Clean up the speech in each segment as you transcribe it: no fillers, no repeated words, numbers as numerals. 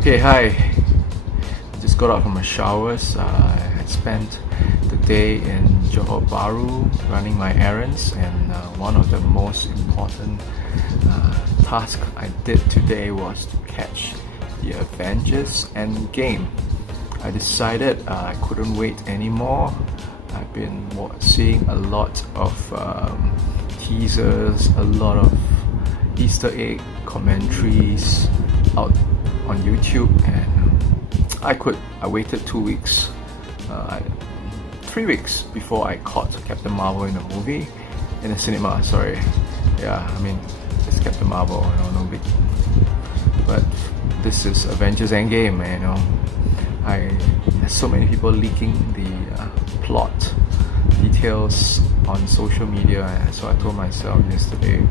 Okay, hi. Just got out from my showers. I spent the day in Johor Bahru running my errands, and one of the most important tasks I did today was to catch the Avengers Endgame. I decided I couldn't wait anymore. I've been seeing a lot of teasers, a lot of Easter egg commentaries out on YouTube, and I waited 2 weeks, 3 weeks before I caught Captain Marvel in a movie, in the cinema. Sorry, yeah, I mean it's Captain Marvel, no big. But this is Avengers Endgame, there's so many people leaking the plot details on social media, and so I told myself yesterday,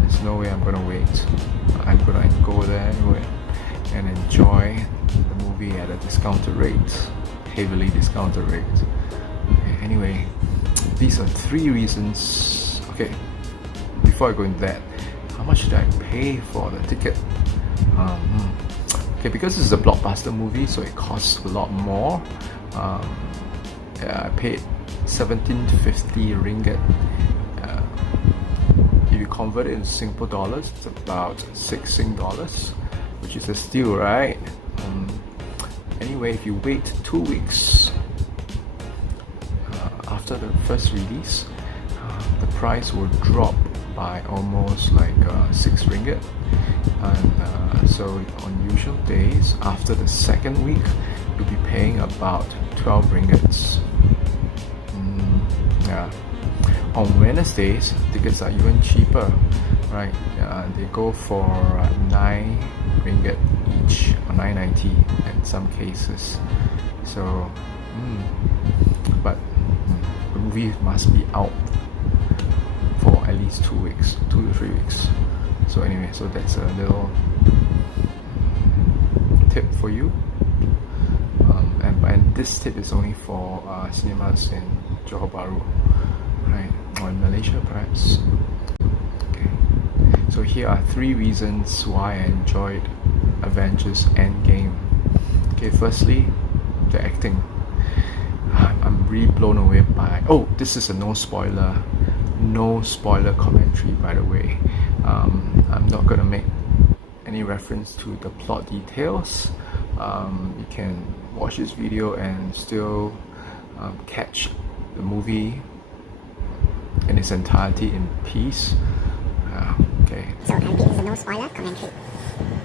there's no way I'm gonna wait. I'm gonna go there anyway and enjoy the movie at a discounted rate, heavily discounted rate. Okay, anyway, these are 3 reasons. Okay, before I go into that, how much did I pay for the ticket? Okay, because this is a blockbuster movie, so it costs a lot more. I paid 1750 ringgit. If you convert it into Singapore dollars, it's about $6, which is a steal, right? Anyway, if you wait 2 weeks after the first release, the price will drop by almost like 6 ringgit. And so on usual days, after the second week, you'll be paying about 12 ringgits. Yeah. On Wednesdays, tickets are even cheaper, right? They go for 9 ringgit each, or 9.90 in some cases. So, but the movie must be out for at least 2 weeks, 2 to 3 weeks. So anyway, so that's a little tip for you. And this tip is only for cinemas in Johor Bahru, right? Or in Malaysia perhaps. Okay. So here are 3 reasons why I enjoyed Avengers Endgame. Okay, firstly, the acting. I'm really blown away by... Oh, this is a no spoiler commentary, by the way. I'm not gonna make any reference to the plot details. You can watch this video and still catch the movie in its entirety in peace. Okay. So this is a no spoiler commentary.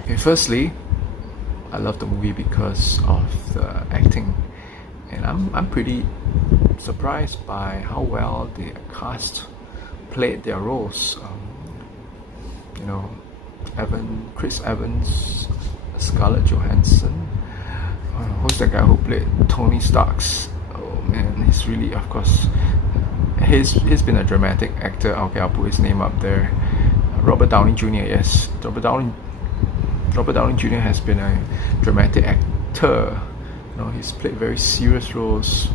Okay, firstly, I love the movie because of the acting, and I'm pretty surprised by how well the cast played their roles. Chris Evans, Scarlett Johansson. Who's the guy who played Tony Stark's? Oh man, he's really, of course, he's been a dramatic actor. Okay, I'll put his name up there. Robert Downey Jr. Yes, Robert Downey Jr. has been a dramatic actor. He's played very serious roles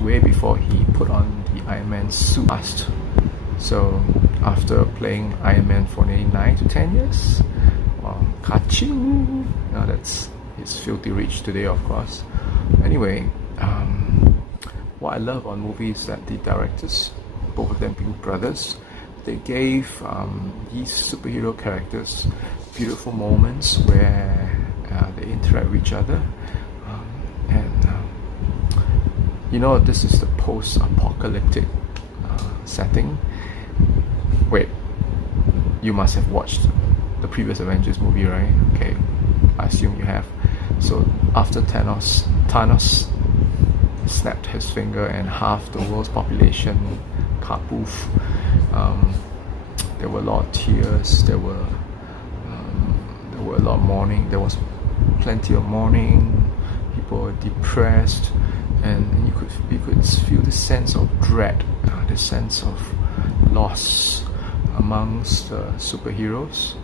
way before he put on the Iron Man suit. So after playing Iron Man for nearly 9 to 10 years, ka-ching! That's his filthy rich today, of course. Anyway, what I love on movies is that the directors, both of them being brothers, they gave these superhero characters beautiful moments where they interact with each other. This is the post-apocalyptic setting. Wait, you must have watched the previous Avengers movie, right? Okay, I assume you have. So after Thanos snapped his finger and half the world's population kapoof, there were a lot of tears, there were a lot of mourning, there was plenty of mourning, people were depressed, and you could feel this sense of dread, this sense of loss amongst superheroes.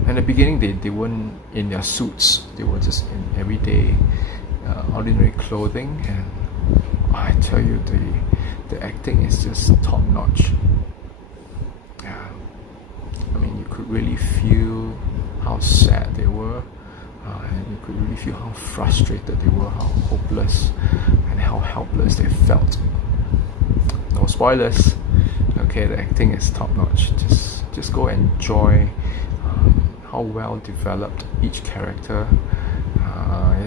And in the beginning, they weren't in their suits, they were just in everyday ordinary clothing, and I tell you, the acting is just top notch. I mean, you could really feel how sad they were, and you could really feel how frustrated they were, how hopeless and how helpless they felt. No spoilers. Okay, the acting is top notch. Just go enjoy how well developed each character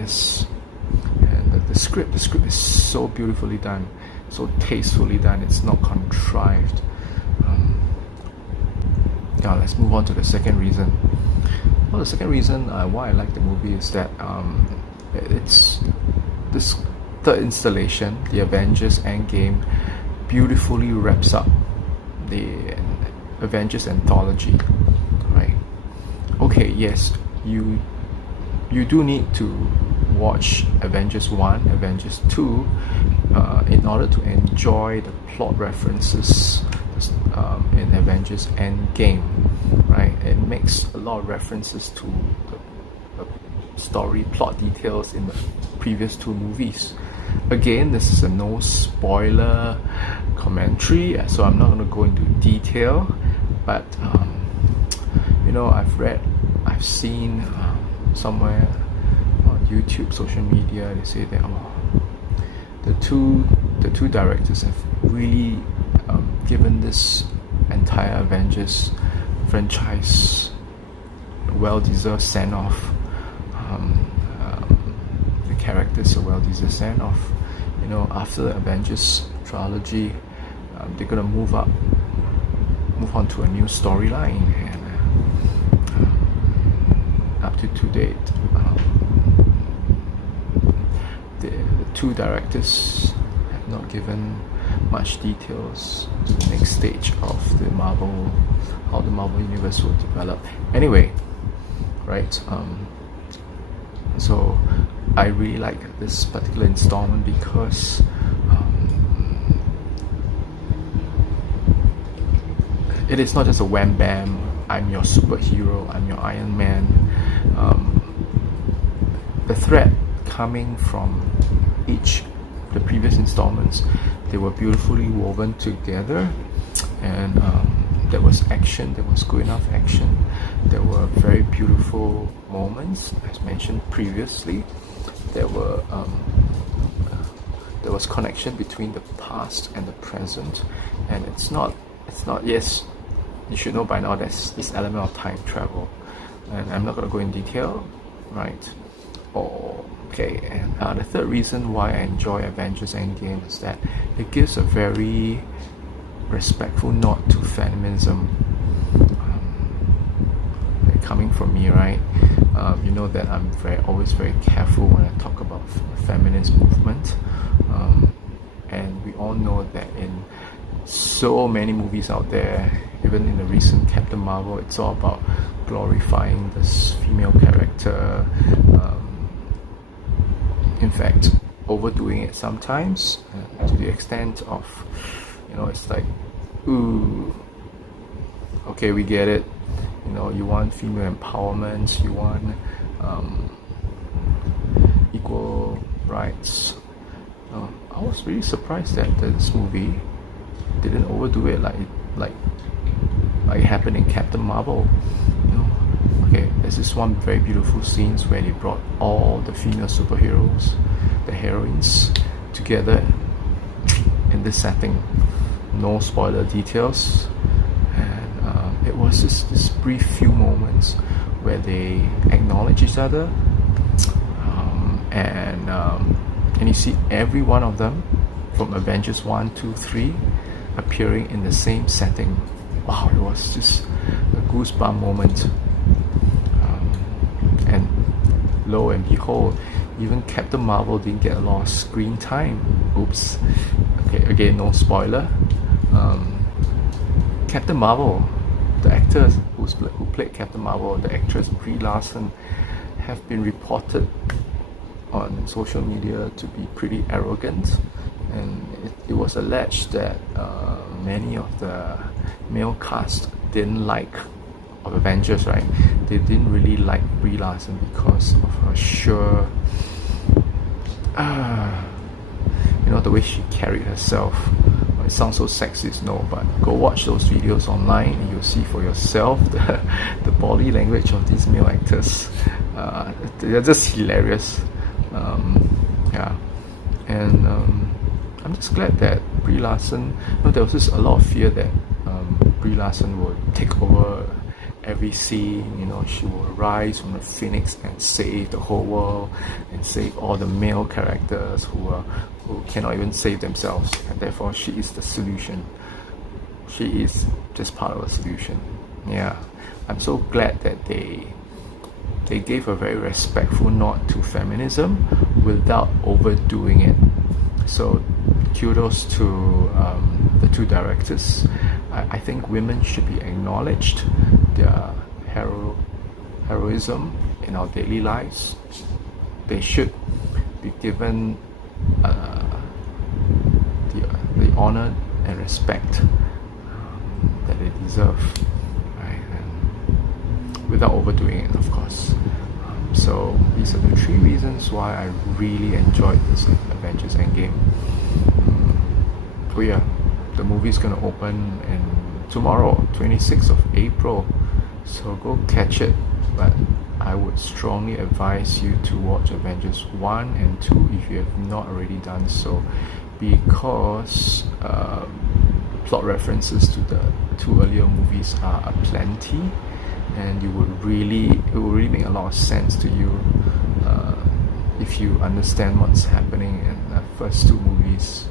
is, and the script is so beautifully done, so tastefully done. It's not contrived. Yeah, let's move on to the second reason. Well, the second reason why I like the movie is that it's this third installation, the Avengers Endgame, beautifully wraps up the Avengers anthology, right? Okay, yes, you do need to watch Avengers 1, Avengers 2 in order to enjoy the plot references in Avengers Endgame, right? It makes a lot of references to the story plot details in the previous two movies. Again, this is a no spoiler commentary, so I'm not going to go into detail, but I've seen somewhere on YouTube, social media, they say that the two directors have really given this entire Avengers franchise a well-deserved send-off. The characters a well-deserved send-off. After the Avengers trilogy, they're gonna move on to a new storyline, and up to date, the two directors have not given much details to the next stage of how the Marvel universe will develop. Anyway, right? So I really like this particular installment because it is not just a wham bam, I'm your superhero, I'm your Iron Man. The thread coming from the previous installments, they were beautifully woven together, and there was action, there was good enough action, there were very beautiful moments, as mentioned previously. There was connection between the past and the present, and it's not yes, you should know by now there's this element of time travel, and I'm not going to go in detail, right? Okay, and the third reason why I enjoy Avengers Endgame is that it gives a very respectful nod to feminism. Coming from me, right? You know that I'm always very careful when I talk about feminist movement, and we all know that in so many movies out there, even in the recent Captain Marvel, it's all about glorifying this female character. In fact, overdoing it sometimes to the extent of, it's like, ooh, okay, we get it. You want female empowerment, you want equal rights. I was really surprised that this movie didn't overdo it like it happened in Captain Marvel. Okay, there's this one very beautiful scenes where they brought all the female superheroes, the heroines, together in this setting. No spoiler details, and it was this brief few moments where they acknowledge each other, and you see every one of them from Avengers 1, 2, 3 appearing in the same setting. Wow, it was just a goosebump moment. And lo and behold, even Captain Marvel didn't get a lot of screen time. Oops. Okay, again, no spoiler. Captain Marvel, the actor who played Captain Marvel, the actress Brie Larson, have been reported on social media to be pretty arrogant, and it was alleged that many of the male cast didn't like of Avengers, right? They didn't really like Brie Larson because of her sure, the way she carried herself. It sounds so sexist, no, but go watch those videos online and you'll see for yourself the body language of these male actors. They're just hilarious. Yeah, and I'm just glad that Brie Larson. There was just a lot of fear that Brie Larson would take over every scene. She will rise from the phoenix and save the whole world and save all the male characters who cannot even save themselves, and therefore she is the solution. She is just part of the solution. Yeah, I'm so glad that they gave a very respectful nod to feminism without overdoing it. So kudos to the two directors. I think women should be acknowledged, their heroism in our daily lives. They should be given the honor and respect that they deserve, right? And without overdoing it, of course. So these are the 3 reasons why I really enjoyed this Avengers Endgame. Oh yeah, the movie's gonna open tomorrow, 26th of April. So go catch it. But I would strongly advise you to watch Avengers 1 and 2 if you have not already done so, because plot references to the 2 earlier movies are aplenty, and it will really make a lot of sense to you if you understand what's happening in the first 2 movies.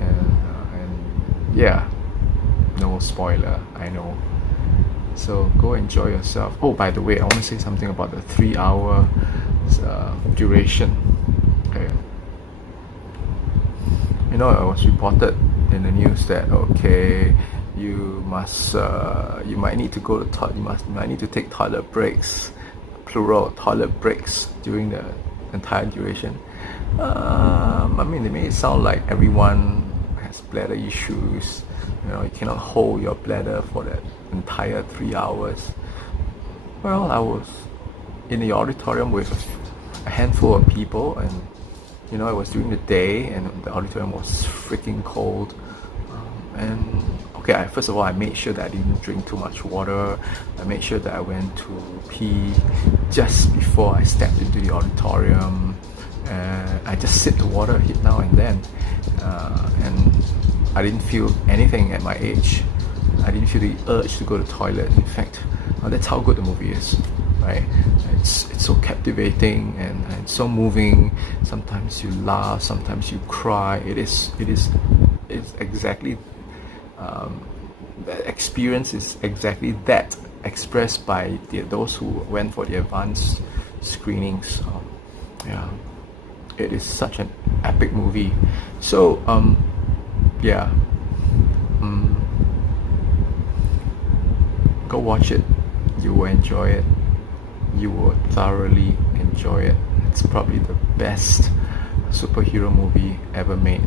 And yeah, no spoiler, I know. So go enjoy yourself. Oh, by the way, I want to say something about the 3-hour duration. Okay. It was reported in the news that you must you might need to go to you might need to take toilet breaks, plural toilet breaks, during the entire duration. They made it sound like everyone has bladder issues. You cannot hold your bladder for that entire 3 hours. Well, I was in the auditorium with a handful of people, and it was during the day, and the auditorium was freaking cold. First of all, I made sure that I didn't drink too much water. I made sure that I went to pee just before I stepped into the auditorium. I just sipped the water now and then, and I didn't feel anything at my age. I didn't feel the urge to go to the toilet. In fact, that's how good the movie is, right? It's so captivating and so moving. Sometimes you laugh, sometimes you cry. It's exactly the experience is exactly that, expressed by those who went for the advanced screenings. Yeah, it is such an epic movie. So yeah, go watch it. You will enjoy it. You will thoroughly enjoy it. It's probably the best superhero movie ever made.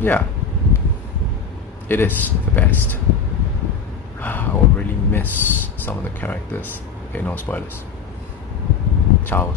Yeah, it is the best. I will really miss some of the characters. Okay, no spoilers. Ciao.